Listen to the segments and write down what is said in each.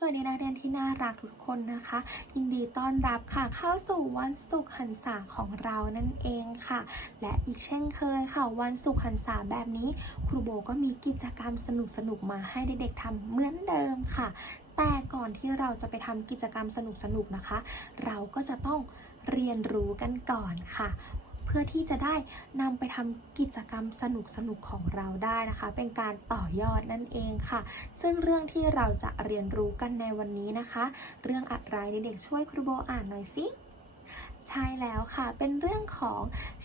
สวัสดีนักเรียนที่น่ารักทุกคนนะคะ ยินดีต้อนรับค่ะเข้าสู่วันศุกร์หันษาของเรานั่นเองค่ะ และอีกเช่นเคยค่ะ วันศุกร์หันษาแบบนี้ ครูโบก็มีกิจกรรมสนุกๆมาให้เด็กๆทำเหมือนเดิมค่ะ แต่ก่อนที่เราจะไปทำกิจกรรมสนุกๆนะคะ เราก็จะต้องเรียนรู้กันก่อนค่ะ เพื่อที่จะได้นำไปทำกิจกรรมสนุกๆของเราได้นะคะ เป็นการต่อยอดนั่นเองค่ะ ซึ่งเรื่องที่เราจะเรียนรู้กันในวันนี้นะคะ เรื่องอะไรเด็กๆช่วยครูโบอ่านหน่อยสิใช่แล้วค่ะ เป็นเรื่องของ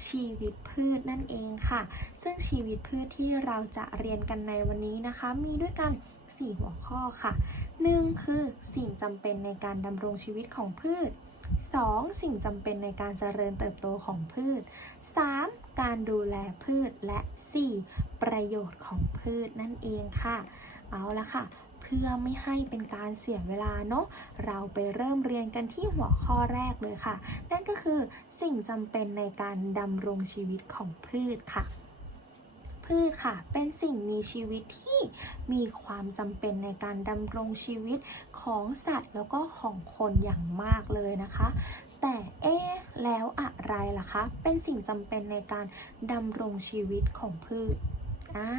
ชีวิตพืชนั่นเองค่ะ ซึ่งชีวิตพืชที่เราจะเรียนกันในวันนี้นะคะ มีด้วยกัน 4 หัวข้อค่ะ 1. คือสิ่งจำเป็นในการดำรงชีวิตของพืช 2. สิ่งจำเป็นในการเจริญเติบโตของพืช 3. การดูแลพืชและ 4. ประโยชน์ของพืชนั่นเองค่ะ เอาละค่ะ เพื่อไม่ให้เป็นการเสียเวลาเนาะเราไปเริ่มเรียนกันที่หัวข้อแรกเลยค่ะ นั่นก็คือสิ่งจำเป็นในการดำรงชีวิตของพืชค่ะ พืชค่ะ เป็นสิ่งมีชีวิตที่มีความจำเป็นในการดำรงชีวิตของสัตว์แล้วก็ของคนอย่างมากเลยนะคะ แต่เอ๊แล้วอะไรล่ะคะ เป็นสิ่งจำเป็นในการดำรงชีวิตของพืชอ่า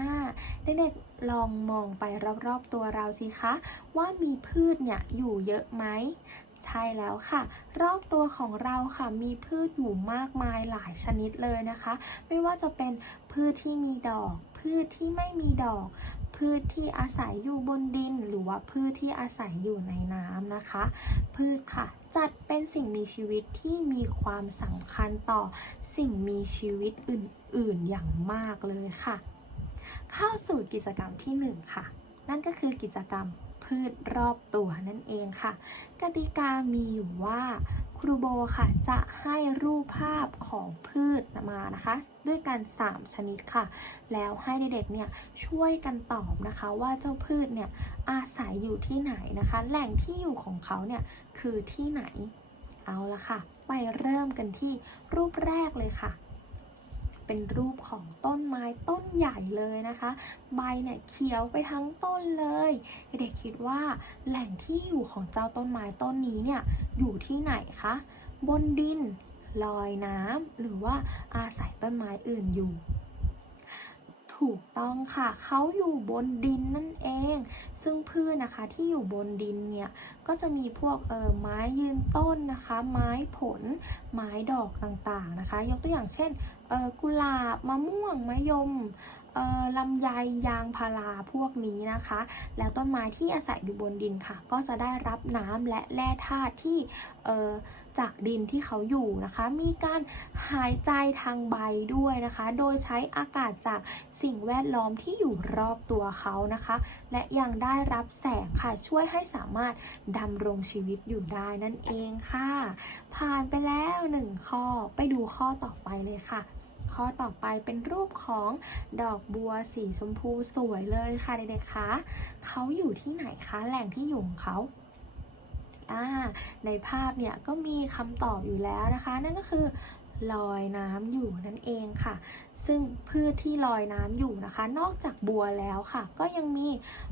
เด็กๆลองมองไปรอบๆตัวเราสิคะ ว่ามีพืชเนี่ยอยู่เยอะไหม ใช่แล้วค่ะ รอบตัวของเราค่ะมีพืชอยู่มากมายหลายชนิดเลยนะคะ ไม่ว่าจะเป็นพืชที่มีดอก พืชที่ไม่มีดอก พืชที่อาศัยอยู่บนดิน หรือว่าพืชที่อาศัยอยู่ในน้ำนะคะ พืชค่ะ จัดเป็นสิ่งมีชีวิตที่มีความสำคัญต่อสิ่งมีชีวิตอื่น ๆ อย่างมากเลยค่ะ เข้าสู่กิจกรรมที่ 1 ค่ะ นั่นก็คือกิจกรรม พืชรอบตัวนั่นเองค่ะ กติกามีอยู่ว่าครูโบค่ะจะให้รูปภาพของพืชมานะคะ ด้วยกัน 3 ชนิดค่ะ แล้วให้เด็กๆเนี่ยช่วยกันตอบนะคะว่าเจ้าพืชเนี่ยอาศัยอยู่ที่ไหนนะคะ แหล่งที่อยู่ของเขาเนี่ยคือที่ไหนเอาละค่ะ ไปเริ่มกันที่รูปแรกเลยค่ะ เป็นรูปของต้นไม้ต้นใหญ่เลยนะคะ ใบเนี่ยเขียวไปทั้งต้นเลย เด็กคิดว่าแหล่งที่อยู่ของเจ้าต้นไม้ต้นนี้เนี่ยอยู่ที่ไหนคะ บนดิน ลอยน้ำหรือว่าอาศัยต้นไม้อื่นอยู่ ถูกต้องค่ะ เขาอยู่บนดินนั่นเอง ซึ่งพืชนะคะที่อยู่บนดินเนี่ย ก็จะมีพวกเออไม้ยืนต้นนะคะ ไม้ผล ไม้ดอกต่างๆนะคะ ยกตัวอย่างเช่นเออกุหลาบมะม่วงมะยมเอ่อลำไยยางพาราพวกนี้นะคะ แล้วต้นไม้ที่อาศัยอยู่บนดินค่ะ ก็จะได้รับน้ำและแร่ธาตุที่เอ่อ จากดินที่เขาอยู่นะคะ มีการหายใจทางใบด้วยนะคะ โดยใช้อากาศจากสิ่งแวดล้อมที่อยู่รอบตัวเขานะคะ และยังได้รับแสงค่ะช่วยให้สามารถดำรงชีวิตอยู่ได้นั่นเองค่ะ ผ่านไปแล้วหนึ่งข้อไปดูข้อต่อไปเลยค่ะข้อต่อไปเป็นรูปของดอกบัวสีชมพูสวยเลยค่ะเด็กๆคะเขาอยู่ที่ไหนคะ แหล่งที่อยู่ของเขา อ่าในภาพเนี่ยก็มีคำตอบอยู่แล้วนะคะ นั่นก็คือลอยน้ำอยู่นั่นเองค่ะ ซึ่งพืชที่ลอยน้ำอยู่นะคะ นอกจากบัวแล้วค่ะ ก็ยังมี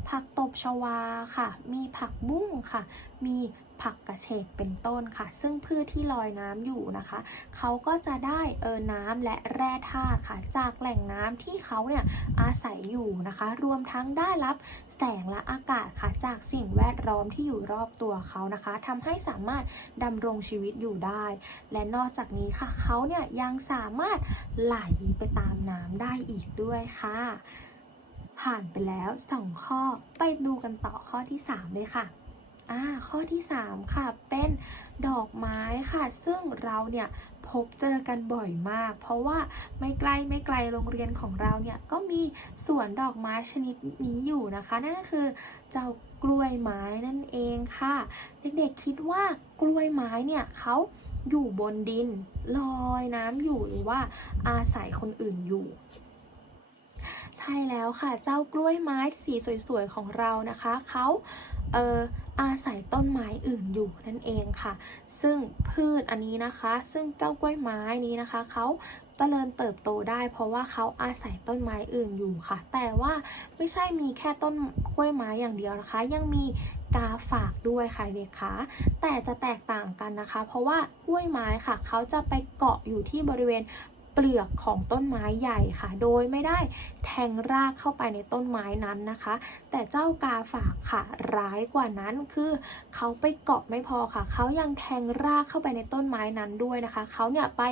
ผักตบชวาค่ะ มีผักบุ้งค่ะ มี ผักกระเฉดเป็นต้นค่ะ ซึ่งพืชที่ลอยน้ำอยู่นะคะเขาก็จะได้เออน้ำและแร่ธาตุค่ะ จากแหล่งน้ำที่เขาเนี่ยอาศัยอยู่นะคะ รวมทั้งได้รับแสงและอากาศค่ะ จากสิ่งแวดล้อมที่อยู่รอบตัวเขานะคะทำให้สามารถดำรงชีวิตอยู่ได้ และนอกจากนี้ค่ะเขาเนี่ยยังสามารถไหลไปตามน้ำได้อีกด้วยค่ะผ่านไปแล้ว 2 ข้อ ไปดูกันต่อข้อที่ 3 เลยค่ะ อ่าข้อที่ 3 ค่ะ เป็นดอกไม้ค่ะ ซึ่งเราเนี่ยพบเจอกันบ่อยมาก เพราะว่าไม่ไกลไม่ไกลโรงเรียนของเราเนี่ยก็มีสวนดอกไม้ชนิดนี้อยู่นะคะ นั่นก็คือเจ้ากล้วยไม้นั่นเองค่ะ เด็กๆคิดว่ากล้วยไม้เนี่ยเขาอยู่บนดินลอยน้ำอยู่หรือว่าอาศัยคนอื่นอยู่ใช่แล้วค่ะ เจ้ากล้วยไม้สีสวยๆของเรานะคะ เขา เอออาศัยต้นไม้อื่นอยู่นั่นเองค่ะ ซึ่งพืชอันนี้นะคะ ซึ่งเจ้ากล้วยไม้นี้นะคะเขาเจริญเติบโตได้ เพราะว่าเขาอาศัยต้นไม้อื่นอยู่ค่ะ แต่ว่าไม่ใช่มีแค่ต้นกล้วยไม้อย่างเดียวนะคะ ยังมีกาฝากด้วยค่ะเด็กคะแต่จะแตกต่างกันนะคะ เพราะว่ากล้วยไม้ค่ะเขาจะไปเกาะอยู่ที่บริเวณ เปลือกของต้นไม้ใหญ่ค่ะ โดยไม่ได้แทงรากเข้าไปในต้นไม้นั้นนะคะ แต่เจ้ากาฝากค่ะร้ายกว่านั้นคือเขาไปเกาะไม่พอค่ะ เขายังแทงรากเข้าไปในต้นไม้นั้นด้วยนะคะ เขาเนี่ยไป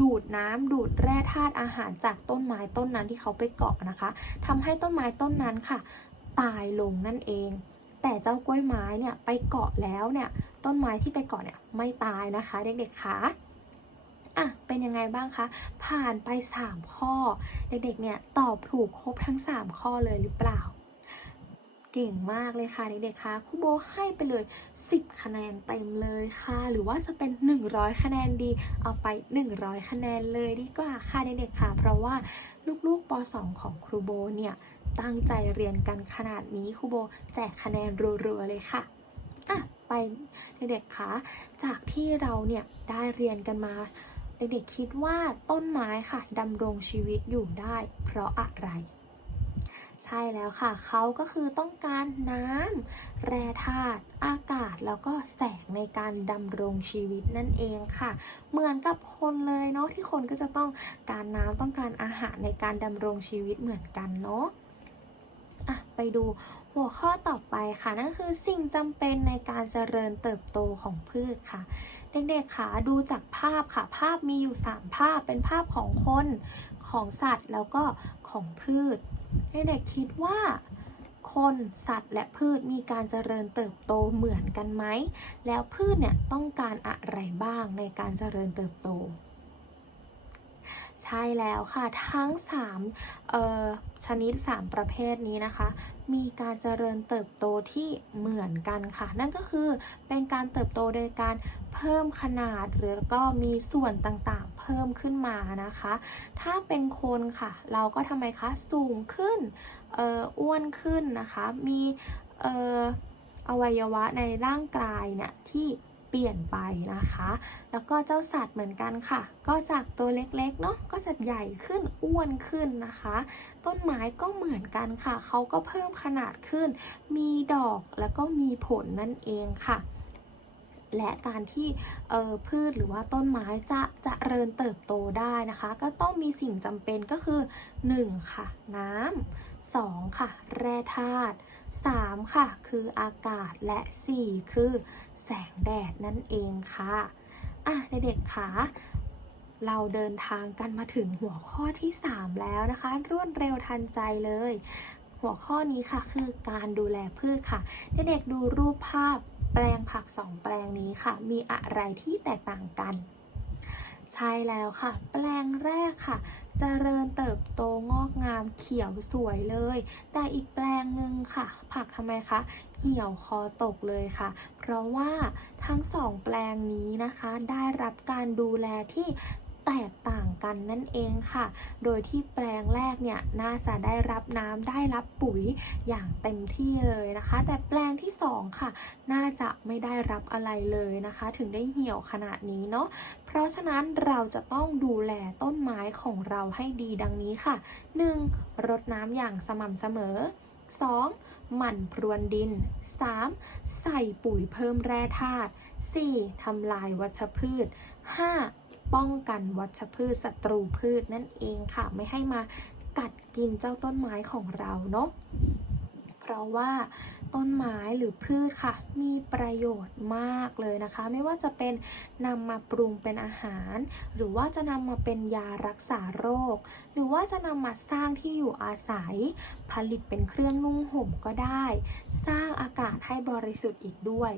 ดูดน้ำดูดแร่ธาตุอาหารจากต้นไม้ต้นนั้นที่เขาไปเกาะนะคะทำให้ต้นไม้ต้นนั้นค่ะ ตายลงนั่นเอง แต่เจ้ากล้วยไม้เนี่ยไปเกาะแล้วเนี่ยต้นไม้ที่ไปเกาะเนี่ยไม่ตายนะคะ เด็กๆคะ อะเป็นยังไงบ้างคะ ผ่านไป 3 ข้อ เด็กๆเนี่ยตอบถูกครบทั้ง 3 ข้อเลยหรือเปล่า เก่งมากเลยค่ะเด็กๆคะครูโบให้ไปเลย 10 คะแนนเต็มเลยค่ะ หรือว่าจะเป็น 100 คะแนนดี เอาไป 100 คะแนนเลยดีกว่าค่ะเด็กๆค่ะ เพราะว่าลูกๆป .2 ของครูโบเนี่ยตั้งใจเรียนกันขนาดนี้ครูโบแจกคะแนนรัวๆเลยค่ะอะไปเด็กๆคะจากที่เราเนี่ยได้เรียนกันมา เด็กๆคิดว่าต้นไม้ค่ะดำรงชีวิตอยู่ได้ เพราะอะไร ใช่แล้วค่ะ เขาก็คือต้องการน้ำแร่ธาตุอากาศแล้วก็แสงในการดำรงชีวิตนั่นเองค่ะ เหมือนกับคนเลยเนาะที่คนก็จะต้องการน้ำต้องการอาหารในการดำรงชีวิตเหมือนกันเนาะอะไปดูหัวข้อต่อไปค่ะ นั่นคือสิ่งจำเป็นในการเจริญเติบโตของพืชค่ะ เด็กๆค่ะดูจากภาพค่ะ ภาพมีอยู่ 3 ภาพเป็นภาพของคนของสัตว์แล้วก็ของพืช เด็กๆคิดว่า คนสัตว์และพืชมีการเจริญเติบโตเหมือนกันไหม แล้วพืชเนี่ยต้องการอะไรบ้างในการเจริญเติบโต ใช่แล้วค่ะทั้ง3ชนิด 3 ประเภทนี้นะคะ มีการเจริญเติบโตที่เหมือนกันค่ะ นั่นก็คือเป็นการเติบโตโดยการเพิ่มขนาดหรือก็มีส่วนต่างๆ เพิ่มขึ้นมานะคะ ถ้าเป็นคนค่ะ เราก็ทำไมคะสูงขึ้นเอ่ออ้วนขึ้นนะคะ มีเอ่ออวัยวะในร่างกายเนี่ยที่ ปลี่ยนไปนะคะ แล้วก็เจ้าสัตว์เหมือนกันค่ะ ก็จากตัวเล็กๆเนาะก็จะใหญ่ขึ้นอ้วนขึ้นนะคะ ต้นไม้ก็เหมือนกันค่ะเขาก็เพิ่มขนาดขึ้น มีดอกแล้วก็มีผลนั่นเองค่ะและการที่พืชหรือว่าต้นไม้จะจะเจริญเติบโตได้นะคะ ก็ต้องมีสิ่งจำเป็นก็คือ 1. ค่ะ น้ำ 2. ค่ะ แร่ธาตุ 3. ค่ะ คืออากาศและ 4. คือแสงแดดนั่นเองค่ะอะเด็กๆค่ะเราเดินทางกันมาถึงหัวข้อที่ 3 แล้วนะคะ รวดเร็วทันใจเลย หัวข้อนี้ค่ะคือการดูแลพืชค่ะ เด็กๆดูรูปภาพแปลงผักสองแปลงนี้ค่ะ มีอะไรที่แตกต่างกัน ใช่แล้วค่ะ แปลงแรกค่ะจเจริญเติบโตงอกงามเขียวสวยเลย แต่อีกแปลงหนึ่งค่ะ ผักทำไมคะเหี่ยวคอตกเลยค่ะ เพราะว่าทั้งสองแปลงนี้นะคะ ได้รับการดูแลที่ แตกต่างกันนั่นเองค่ะ โดยที่แปลงแรกเนี่ยน่าจะได้รับน้ำได้รับปุ๋ยอย่างเต็มที่เลยนะคะ แต่แปลงที่สองค่ะ น่าจะไม่ได้รับอะไรเลยนะคะ ถึงได้เหี่ยวขนาดนี้เนาะเพราะฉะนั้นเราจะต้องดูแลต้นไม้ของเราให้ดีดังนี้ค่ะ 1. รดน้ำอย่างสม่ำเสมอ 2. หมั่นพรวนดิน 3. ใส่ปุ๋ยเพิ่มแร่ธาตุ 4. ทำลายวัชพืช 5. ป้องกันวัชพืชศัตรูพืชนั่นเองค่ะ ไม่ให้มากัดกินเจ้าต้นไม้ของเราเนาะเพราะว่าต้นไม้หรือพืชค่ะ มีประโยชน์มากเลยนะคะ ไม่ว่าจะเป็นนำมาปรุงเป็นอาหาร หรือว่าจะนำมาเป็นยารักษาโรค หรือว่าจะนำมาสร้างที่อยู่อาศัย ผลิตเป็นเครื่องนุ่งห่มก็ได้ สร้างอากาศให้บริสุทธิ์อีกด้วย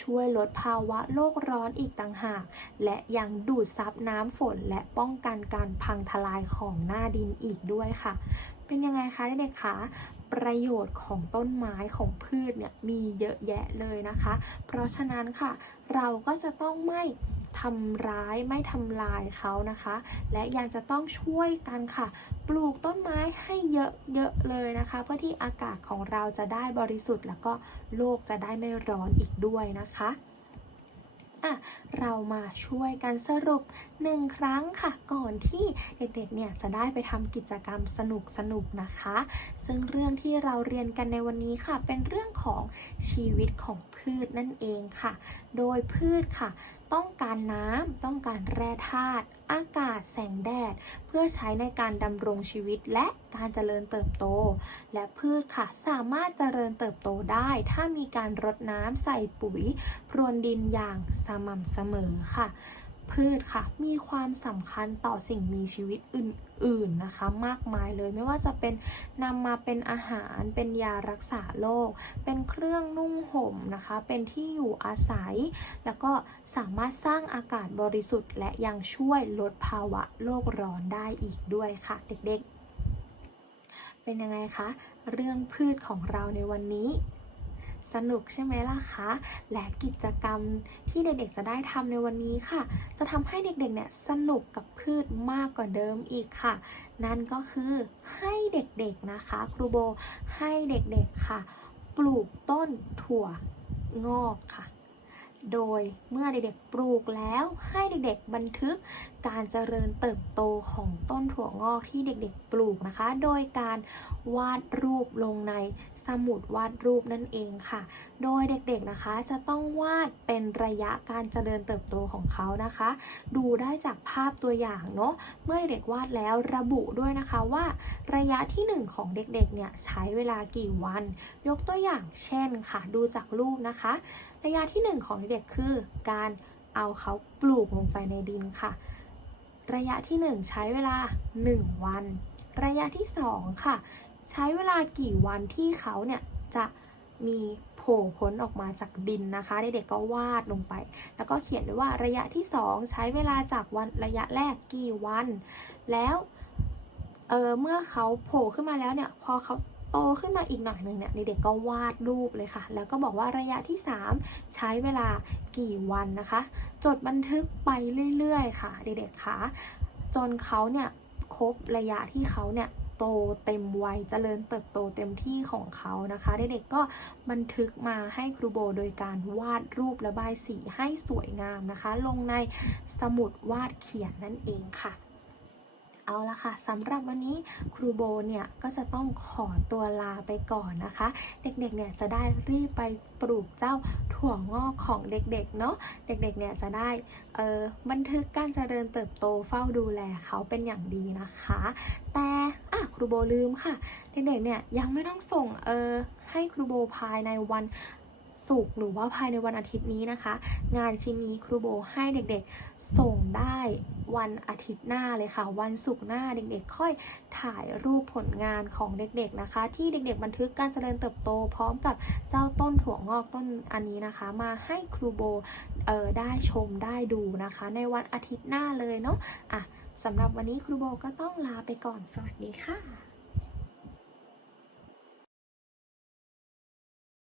ช่วยลดภาวะโลกร้อนอีกต่างหาก และยังดูดซับน้ำฝนและป้องกันการพังทลายของหน้าดินอีกด้วยค่ะ เป็นยังไงคะเด็กๆคะประโยชน์ของต้นไม้ของพืชเนี่ยมีเยอะแยะเลยนะคะ เพราะฉะนั้นค่ะ เราก็จะต้องไม่ ทำร้ายไม่ทำลายเขานะคะ และยังจะต้องช่วยกันค่ะ ปลูกต้นไม้ให้เยอะๆเลยนะคะ เพื่อที่อากาศของเราจะได้บริสุทธิ์ แล้วก็โลกจะได้ไม่ร้อนอีกด้วยนะคะออะเรามาช่วยกันสรุปหนึ่งครั้งค่ะ ก่อนที่เด็กๆเนี่ยจะได้ไปทำกิจกรรมสนุกๆนะคะ ซึ่งเรื่องที่เราเรียนกันในวันนี้ค่ะ เป็นเรื่องของชีวิตของพืชนั่นเองค่ะ โดยพืชค่ะ ต้องการน้ำต้องการแร่ธาตุอากาศแสงแดด เพื่อใช้ในการดำรงชีวิตและการเจริญเติบโต และพืชค่ะสามารถเจริญเติบโตได้ ถ้ามีการรดน้ำใส่ปุ๋ย พรวนดินอย่างสม่ำเสมอค่ะ พืชค่ะ มีความสำคัญต่อสิ่งมีชีวิตอื่นๆนะคะ มากมายเลยไม่ว่าจะเป็นนำมาเป็นอาหาร เป็นยารักษาโรคเป็นเครื่องนุ่งห่มนะคะ เป็นที่อยู่อาศัย แล้วก็สามารถสร้างอากาศบริสุทธิ์ และยังช่วยลดภาวะโลกร้อนได้อีกด้วยค่ะเด็กๆ เป็นยังไงคะ เรื่องพืชของเราในวันนี้ สนุกใช่ไหมล่ะคะ และกิจกรรมที่เด็กๆจะได้ทำในวันนี้ค่ะ จะทำให้เด็กๆเนี่ยสนุกกับพืชมากกว่าเดิมอีกค่ะ นั่นก็คือให้เด็กๆนะคะ ครูโบให้เด็กๆค่ะ ปลูกต้นถั่วงอกค่ะ โดยเมื่อเด็กๆ ปลูกแล้วให้เด็กๆ บันทึกการเจริญเติบโตของต้นถั่วงอกที่เด็กๆ ปลูกนะคะ โดยการวาดรูปลงในสมุดวาดรูปนั่นเองค่ะ โดยเด็กๆ นะคะจะต้องวาดเป็นระยะการเจริญเติบโตของเขานะคะ ดูได้จากภาพตัวอย่างเนาะ เมื่อเด็กวาดแล้วระบุด้วยนะคะว่าระยะที่ 1 ของเด็กๆ เนี่ยใช้เวลากี่วัน ยกตัวอย่างเช่นค่ะ ดูจากรูปนะคะ ระยะที่ 1 ของเด็กคือการเอาเขาปลูกลงไปในดินค่ะ ระยะที่ 1 ใช้เวลา 1 วัน ระยะที่ 2 ค่ะ ใช้เวลากี่วันที่เขาเนี่ยจะมีโผล่พ้นออกมาจากดินนะคะ เด็กๆก็วาดลงไป แล้วก็เขียนด้วยว่าระยะที่ 2 ใช้เวลาจากวันระยะแรกกี่วัน แล้วเเมื่อเขาโผล่ขึ้นมาแล้วเนี่ยพอเขา โตขึ้นมาอีกหน่อยหนึ่งเนี่ยเด็กๆก็วาดรูปเลยค่ะ แล้วก็บอกว่าระยะที่ 3 ใช้เวลากี่วันนะคะ จดบันทึกไปเรื่อยๆ ค่ะ เด็กๆคะจนเขาเนี่ยครบระยะที่เขาเนี่ยโตเต็มวัยเจริญเติบโตเต็มที่ของเขานะคะ เด็กๆก็บันทึกมาให้ครูโบโดยการวาดรูประบายสีให้สวยงามนะคะ ลงในสมุดวาดเขียนนั่นเองค่ะ เอาละค่ะสำหรับวันนี้ครูโบเนี่ยก็จะต้องขอตัวลาไปก่อนนะคะ เด็กๆเนี่ยจะได้รีบไปปลูกเจ้าถั่วงอกของเด็กๆเนาะเด็กๆเนี่ยจะได้เออบันทึกการเจริญเติบโตเฝ้าดูแลเขาเป็นอย่างดีนะคะ แต่อะครูโบลืมค่ะ เด็กๆเนี่ยยังไม่ต้องส่งเออให้ครูโบภายในวัน ศุกร์หรือว่าภายในวันอาทิตย์นี้นะคะ งานชิ้นนี้ครูโบให้เด็กๆ ส่งได้วันอาทิตย์หน้าเลยค่ะ วันศุกร์หน้าเด็กๆ ค่อยถ่ายรูปผลงานของเด็กๆนะคะ ที่เด็กๆ บันทึกการเจริญเติบโต พร้อมกับเจ้าต้นถั่วงอกต้นอันนี้นะคะ มาให้ครูโบเออได้ชมได้ดูนะคะ ในวันอาทิตย์หน้าเลยเนาะอะสำหรับวันนี้ครูโบก็ต้องลาไปก่อนสวัสดีค่ะ